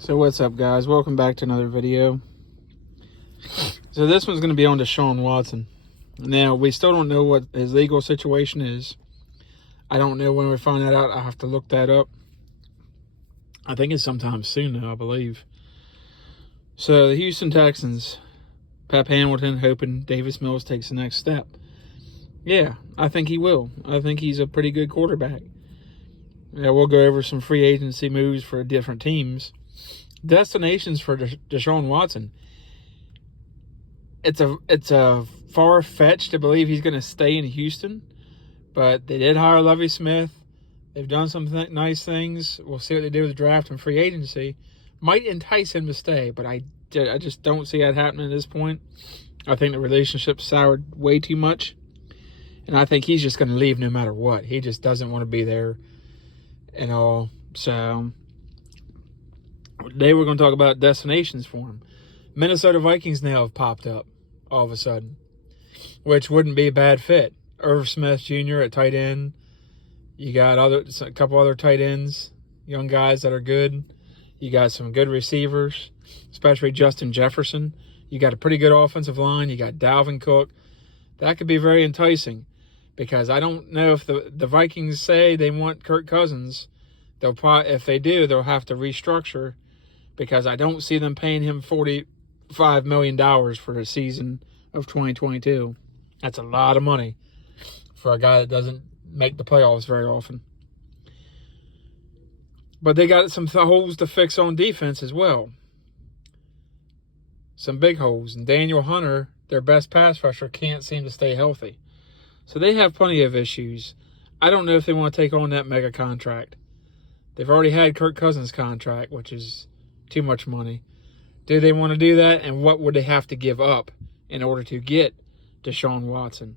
So what's up, guys? Welcome back to another video. So this one's going to be on Deshaun Watson. Now, we still don't know what his legal situation is. I don't know when we find that out. I have to look that up. I think it's sometime soon now, I believe. So the Houston Texans, Pep Hamilton hoping Davis Mills takes the next step. Yeah, I think he will. I think he's a pretty good quarterback. Yeah, we'll go over some free agency moves for different teams. Destinations for Deshaun Watson. It's a far-fetched to believe he's going to stay in Houston, but they did hire Lovie Smith. They've done some nice things. We'll see what they do with the draft and free agency. Might entice him to stay, but I just don't see that happening at this point. I think the relationship's soured way too much, and I think he's just going to leave no matter what. He just doesn't want to be there and all. So today we're going to talk about destinations for him. Minnesota Vikings now have popped up all of a sudden, which wouldn't be a bad fit. Irv Smith Jr. at tight end. You got a couple other tight ends, young guys that are good. You got some good receivers, especially Justin Jefferson. You got a pretty good offensive line. You got Dalvin Cook. That could be very enticing because I don't know if the Vikings say they want Kirk Cousins. If they do, they'll have to restructure because I don't see them paying him $45 million for the season of 2022. That's a lot of money for a guy that doesn't make the playoffs very often. But they got some holes to fix on defense as well. Some big holes. And Daniel Hunter, their best pass rusher, can't seem to stay healthy. So they have plenty of issues. I don't know if they want to take on that mega contract. They've already had Kirk Cousins' contract, which is too much money. Do they want to do that? And what would they have to give up in order to get Deshaun Watson?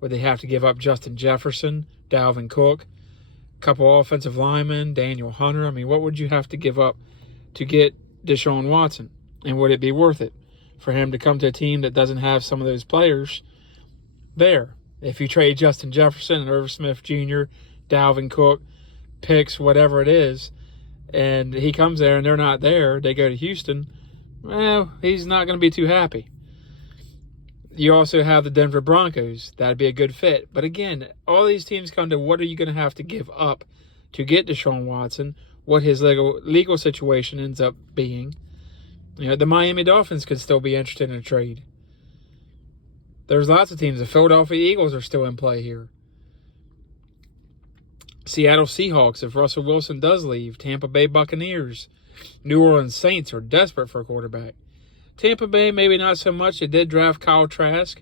Would they have to give up Justin Jefferson, Dalvin Cook, a couple offensive linemen, Daniel Hunter? I mean, what would you have to give up to get Deshaun Watson? And would it be worth it for him to come to a team that doesn't have some of those players there? If you trade Justin Jefferson and Irv Smith Jr., Dalvin Cook, picks, whatever it is, and he comes there and they're not there, they go to Houston, well, he's not going to be too happy. You also have the Denver Broncos. That'd be a good fit. But again, all these teams come to what are you going to have to give up to get Deshaun Watson, what his legal situation ends up being. You know, the Miami Dolphins could still be interested in a trade. There's lots of teams. The Philadelphia Eagles are still in play here. Seattle Seahawks, if Russell Wilson does leave. Tampa Bay Buccaneers. New Orleans Saints are desperate for a quarterback. Tampa Bay, maybe not so much. They did draft Kyle Trask.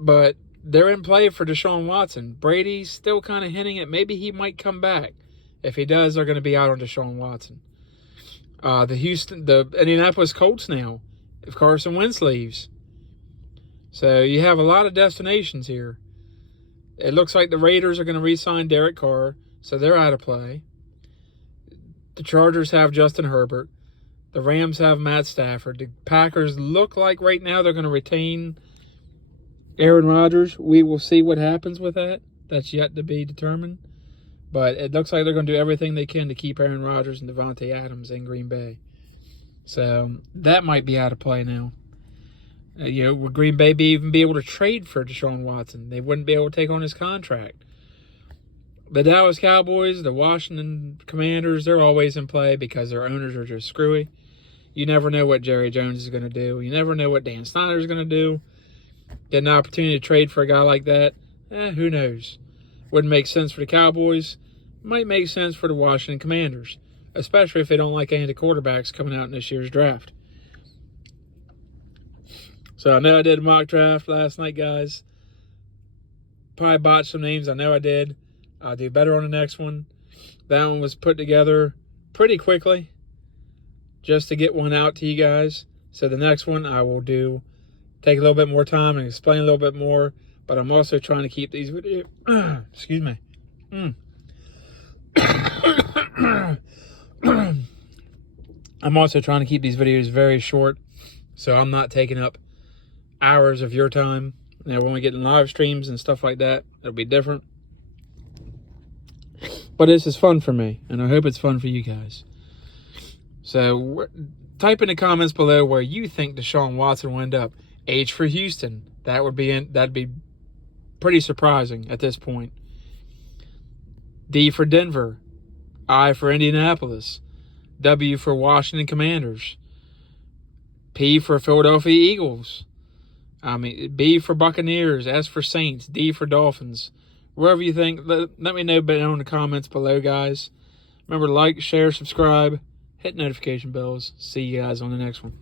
But they're in play for Deshaun Watson. Brady's still kind of hinting at maybe he might come back. If he does, they're going to be out on Deshaun Watson. The Indianapolis Colts now, if Carson Wentz leaves. So you have a lot of destinations here. It looks like the Raiders are going to re-sign Derek Carr, so they're out of play. The Chargers have Justin Herbert. The Rams have Matt Stafford. The Packers look like right now they're going to retain Aaron Rodgers. We will see what happens with that. That's yet to be determined. But it looks like they're going to do everything they can to keep Aaron Rodgers and Devontae Adams in Green Bay. So that might be out of play now. Would Green Bay even be able to trade for Deshaun Watson? They wouldn't be able to take on his contract. The Dallas Cowboys, the Washington Commanders, they're always in play because their owners are just screwy. You never know what Jerry Jones is going to do. You never know what Dan Snyder is going to do. Get an opportunity to trade for a guy like that, who knows? Wouldn't make sense for the Cowboys. Might make sense for the Washington Commanders, especially if they don't like any of the quarterbacks coming out in this year's draft. So I know I did a mock draft last night, guys. Probably botched some names. I know I did. I'll do better on the next one. That one was put together pretty quickly just to get one out to you guys. So the next one I will take a little bit more time and explain a little bit more. But I'm also trying to keep these videos... excuse me. I'm also trying to keep these videos very short, so I'm not taking up hours of your time. When we get in live streams and stuff like that, it'll be different. But this is fun for me, and I hope it's fun for you guys. So type in the comments below where you think Deshaun Watson will end up. H for Houston. That'd be pretty surprising at this point. D for Denver. I for Indianapolis. W for Washington Commanders. P for Philadelphia Eagles. B for Buccaneers. S for Saints. D for Dolphins. Wherever you think, let me know down in the comments below, guys. Remember to like, share, subscribe, hit notification bells. See you guys on the next one.